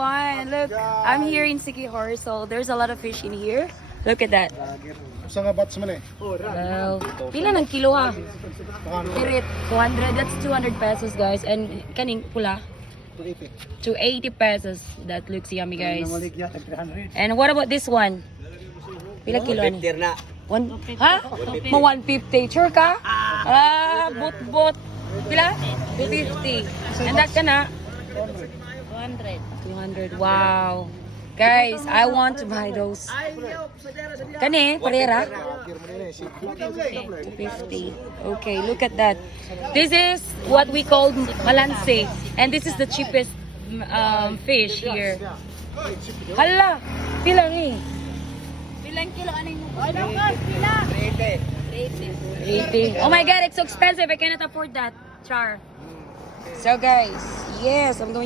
one. Look, I'm here in Siquijor, so there's a lot of fish in here. Look at that. Sa nga bats man eh. Wow. Pila ng kilo ha? Pirit, 200. That's 200 pesos, guys. And kaning pula? 280 pesos. That looks yummy, guys. And what about this one? Pila kilo ani? One, ha? Ma 150. Sure ka? Bot. Pila? 250. And that ka na? 200. Wow. Guys, I want to buy those. Kani, parera? 250. Okay, look at that. This is what we call malanse. And this is the cheapest fish here. Hala! Pila ni? Ilang kilo ano yung pila? 80. Oh my god, it's so expensive. I cannot afford that. Char. So guys, yes, I'm going